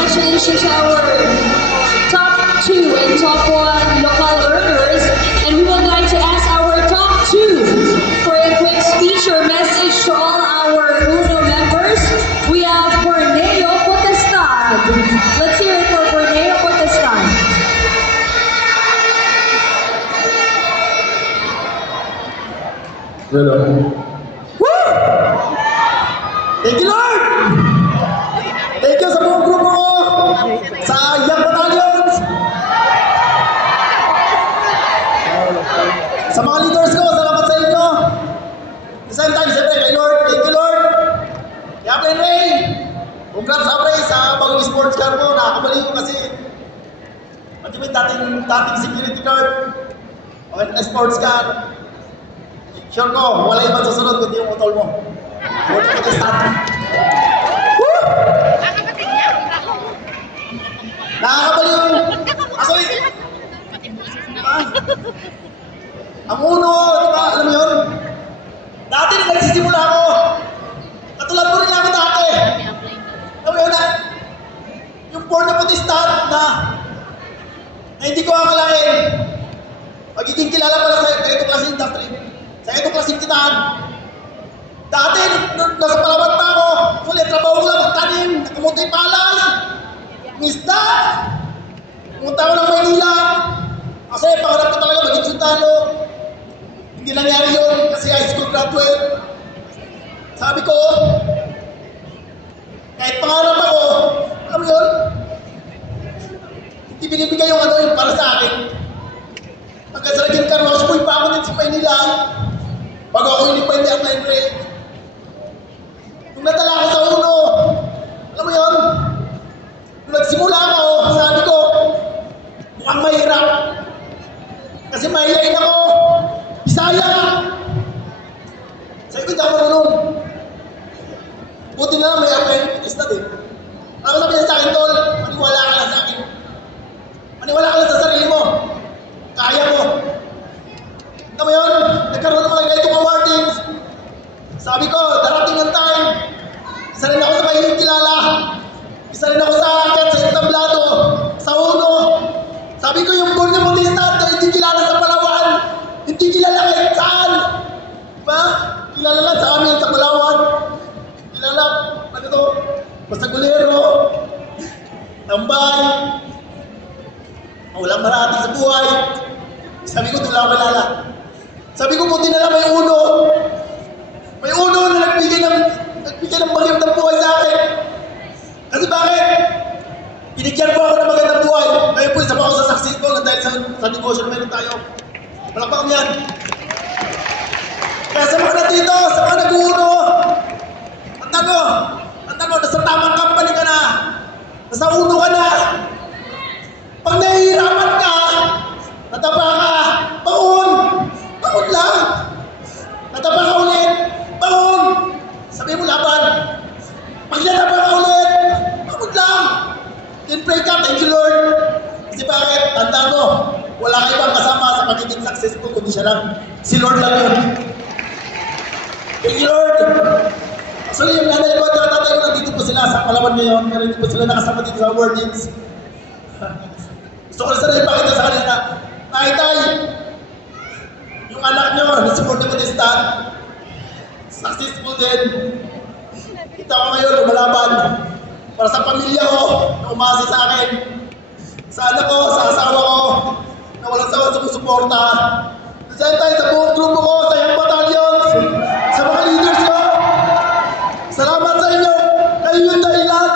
Congratulations our top 2 and top 1 local earners, and we would like to ask our top 2 for a quick speech or message to all our UNO members. We have Corneo Potestad. Let's hear it for Corneo Potestad. Hello. Woo! Thank you, Lord! Thank you sa buong grupo ko, sa Young Battalions, sa mga leaders ko, salamat sa inyo. At the same time, siyempre kay Lord, thank you, Lord. Kaya Plain Ray, congrats sa Ray sa bagong sports car mo, nakakabali ko kasi pati may dating security guard o sports car. Sure ko, wala ibang susunod kundi yung utol mo. Wala ko ito start. Nakakabaliw. Actually, ang uno, diba, alam mo yun? Dati nung nagsisimula ako, katulad mo rin ako dati. Alam mo yun na, yung Born Potestad na hindi ko akalain. Magiging kilala pala sa ito klaseng industry. Sa ito klaseng kitaan. Dati, nasa Palawan pa ako. Actually, trabaho ko lang, magtanim, nakamutoy palay. Isda! Pumunta ako ng Maynila. Kasi pangarap ko talaga maging sundalo. Hindi nangyari yun kasi high school graduate. Sabi ko, kahit pangarap ako, alam mo yun, hindi binibigay yung ano yun para sa akin. Hanggang sa naging carwash boy pa ako din sa Maynila, bago ako hindi ang Plain Ray. Nung natala ako sa uno, alam mo yun, nung nagsimula ako, sabi ko, mukhang mahirap. Kasi mahihayin ako. Bisaya! Sabi ko, hindi ako marunong. Buti na lang, may apply yung Potestad eh. Ako sabi niya sa akin, Tol, maniwala ka lang sa akin. Maniwala ka lang sa sarili mo. Kaya mo. Ito mo yun, nagkaroon ng mga ganitong awardings. Sabi ko, darating ng time. Isa rin ako sa mahilig kilala. Isa rin ako sa akin, sa entablado, sa uno. Sabi ko yung Born Potestad na hindi kilala sa Palawan. Hindi kilala kahit saan. Diba? Kilala lang sa amin sa Palawan. Kilala, ano to? Masagulero. Tambay. Walang marati sa buhay. Sabi ko, doon lang malala. Sabi ko, buti na lang may uno. May uno na nagbigay ng magandang buhay sa akin. Kasi bakit? Binigyan ko ako ng magandang buhay. Ngayon po, isa pa ako sa successful dahil sa negosyo na meron tayo. Palakpak yan. Kaya sa mga nandito, sa mga nag-uuno, tanda mo, nasa tamang company ka na. Nasa uno ka na. Pag nahihirapan ka, natapa ka, bangon lang. Natapa ka ulit, bangon. Sabi mo laban. Pag natapa ka ulit, bangon lang. Then pray ka, thank you Lord. Kasi bakit? Tanda mo, wala ka ibang kasama sa pagiging successful kundi siya lang. Si Lord lang yun. Thank you Lord. Actually, yung nanay ko at tatay ko nandito po sila sa Palawan ngayon, pero hindi po sila nakasama dito sa awardings. Gusto ko na ipakita sa kanila na, Tay, yung anak nyo na si Born Potestad, successful din. Kita ko ngayon, lumalaban para sa pamilya ko na umasa sa akin, sa anak ko, sa asawa ko, na walang sawa sumusuporta. Nasaan tayo sa buong grupo ko, sa Young Battalions, sa mga leaders ko. Salamat sa inyo. Kayo yung dahilan.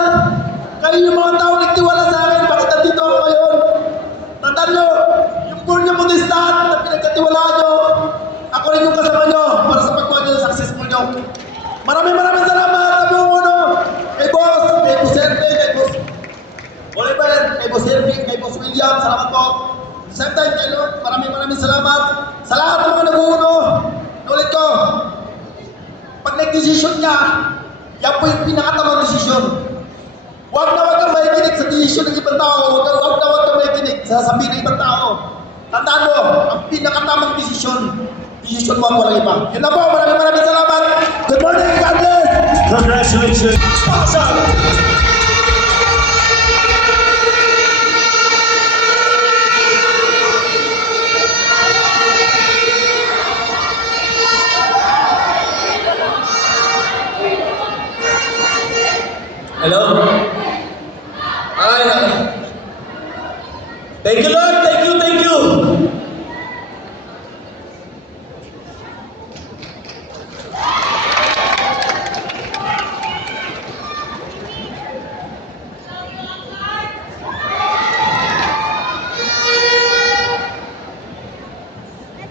Kayo yung mga tao nagtiwala sa akin. Bakit nandito ako ngayon? Tandaan nyo, yung Born Potestad na pinagkatiwalaan nyo, ako rin yung kasama nyo para sa pagkuha nyo ng successful nyo. Maraming salamat sa buong uno. Kay Boss, kay Puserte, kay salamat po. Same time, kay Lord, maraming salamat. Sa lahat ng mga nag-uuno, ulit ko, pag nag-desisyon niya, yan po yung pinakatamang desisyon. Huwag kang makikinig sa desisyon ng ibang tao. Huwag kang makikinig sa sasabihin ng ibang tao. Tandaan mo, ang pinakatamang desisyon mo ang walang iba. Yun na po, maraming salamat. Good morning, God bless! Congratulations. Awesome. Hello? Ay, thank you, Lord. Thank you.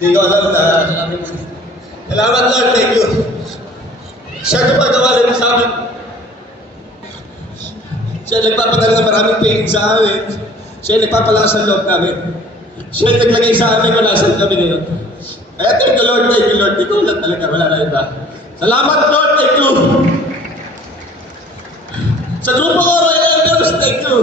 Hindi ko alam na salamat, Lord. Thank you. Siya gumagawa rin sa amin. Siya nagpapadala ng maraming pain sa amin. Siya nagpapalakas ang loob namin. Siya naglagay sa amin kung nasan kami ngayon. Kaya thank you, Lord. Di ko alam talaga. Wala na iba. Salamat, Lord. Thank you. Sa grupo ko, Royal Elders, thank you.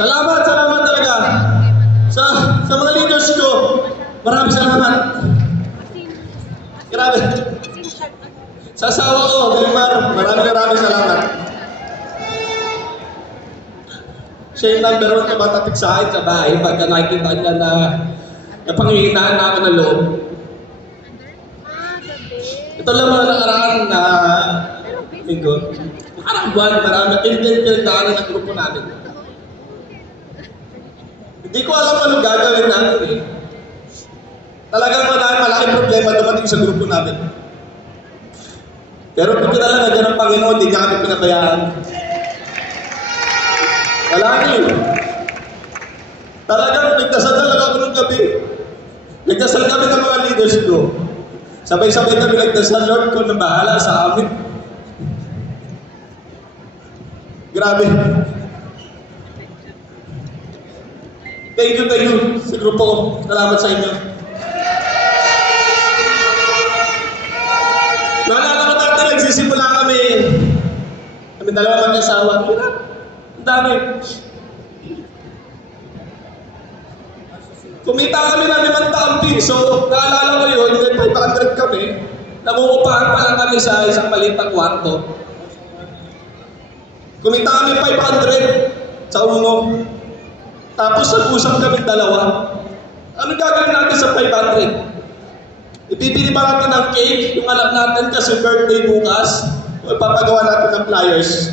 Salamat talaga. Sa mga leaders ko, maraming salamat. Grabe. Sa asawa ko, Delmar, maraming salamat. Siya yung number 1 tumatapik sa akin sa bahay pagka nakikita niya na napangihinaan na ako ng loob. Ito lang mga nakaraan na linggo. Nakaraan buwan, marami pinagdaan ng grupo namin. Hindi ko alam anong gagawin natin eh. Talagang malaking problema dumating sa grupo natin. Pero kung na lang nandiyan ang Panginoon, hindi niya kami pinabayaan. Wala niyo. Talagang nagdasal talaga ako ng gabi. Nagdasal kami ng mga leaders ko. Sabay-sabay kami nagdasal, Lord, kung na bahala sa amin. Grabe. Thank you sa grupo ko. Salamat sa inyo. Naalala ko dati, nagsisimula kami. Kami dalawa mag-asawa. Ang dami. Kumita kami ng 500 piso. Naalala ko yun, may 500 kami. Nangungupahan pa lang kami sa isang maliit na kwarto. Kumita kami 500 sa uno. Tapos nag-usap kami dalawa. Ano gagawin natin sa 500? Ibibili ba natin ng cake? Yung alam natin kasi birthday bukas. O ipapagawa natin ng flyers.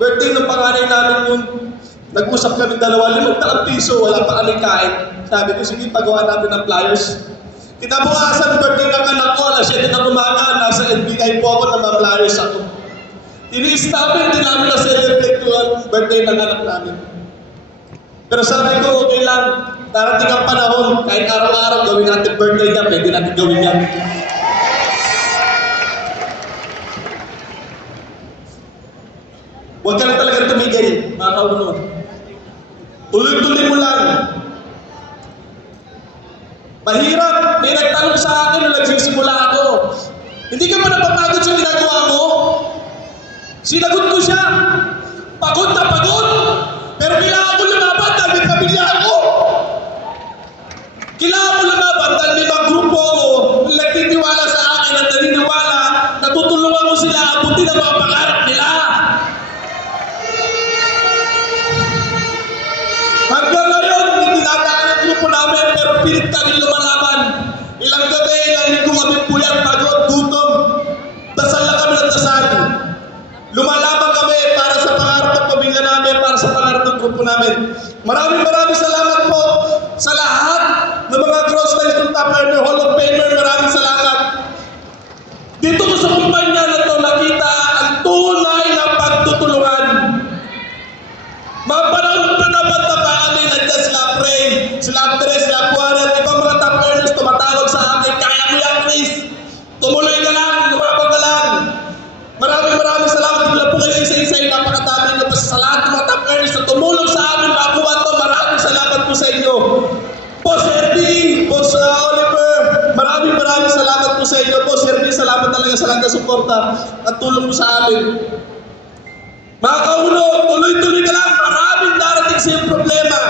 Birthday ng panganay namin yun. Nag-usap kami dalawa, 500 piso, wala pa kami kain. Sabi ko, sige, pagawa natin ng flyers. Kinabukasan, birthday ng anak ko, alas 7 na umaga, nasa NBI po ako, nag-flyers ako. Tiniis namin, hindi namin na-celebrate yung birthday ng anak namin. Pero sabi ko, okay lang, darating ang panahon, kahit araw-araw gawin natin birthday niya, pwede natin gawin yan. Huwag ka na talaga tumigil, mga kauno. Tuloy-tuloy mo lang. Mahirap, may nagtanong sa akin nung nagsisimula ako. Hindi ka ba napapagod sa ginagawa mo? Sinagot ko siya. Pagod na pagod. Pero kailangan ko lumaban dahil may pamilya ako. Kailangan ko lumaban dahil may mga grupo ako nagtitiwala sa akin at naniniwala na tutulungan ko sila abutin ang mga pangarap nila. Hanggang ngayon, hindi nataan ang grupo namin pero pilit kami lumalaban. Ilang gabi, ilang linggo kami puyat, pagod, gutom. Dasal lang kami ng dasal. Lumalaban kami para sa pangarap ng pamilya namin, para sa pangarap ng grupo namin. Maraming salamat po sa lahat ng mga Crossline Top Earner Hall of Famer. Maraming salamat. Dito ko sa kumpanya na ito nakita ang tunay na pagtutulungan. Mga panahon na nabanta pa kami, nandiyan sila Pray, sila Andres, sila Juan, at ibang mga top earners tumatawag sa akin, kaya mo yan, Chris. Tumuloy ka lang, lumabang ka lang. Maraming salamat. sa inyo po, Sir Vince, salamat talaga sa lahat ng suporta at tulong mo sa amin. Mga kaulo, tuloy-tuloy ka lang. Maraming darating sa iyong problema.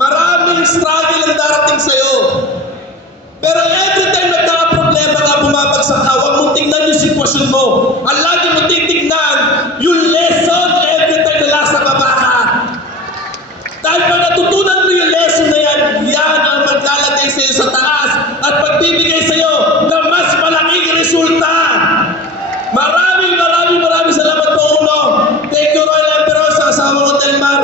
Maraming struggle ang darating sa iyo. Pero every time nagkaka-problema ka, bumabagsak ka, huwag mong tingnan yung sitwasyon mo. Ang lagi mong titignan, yung lesson every time na nasa baba ka. Dahil pag natutunan mo yung lesson na yan, yan ang maglalagay sa iyo sa taas at pagbibigay sa iyo ng mas malaking resulta. Maraming salamat po, Uno. Thank you, Royal Emperor, sa asawa ko, Delmar.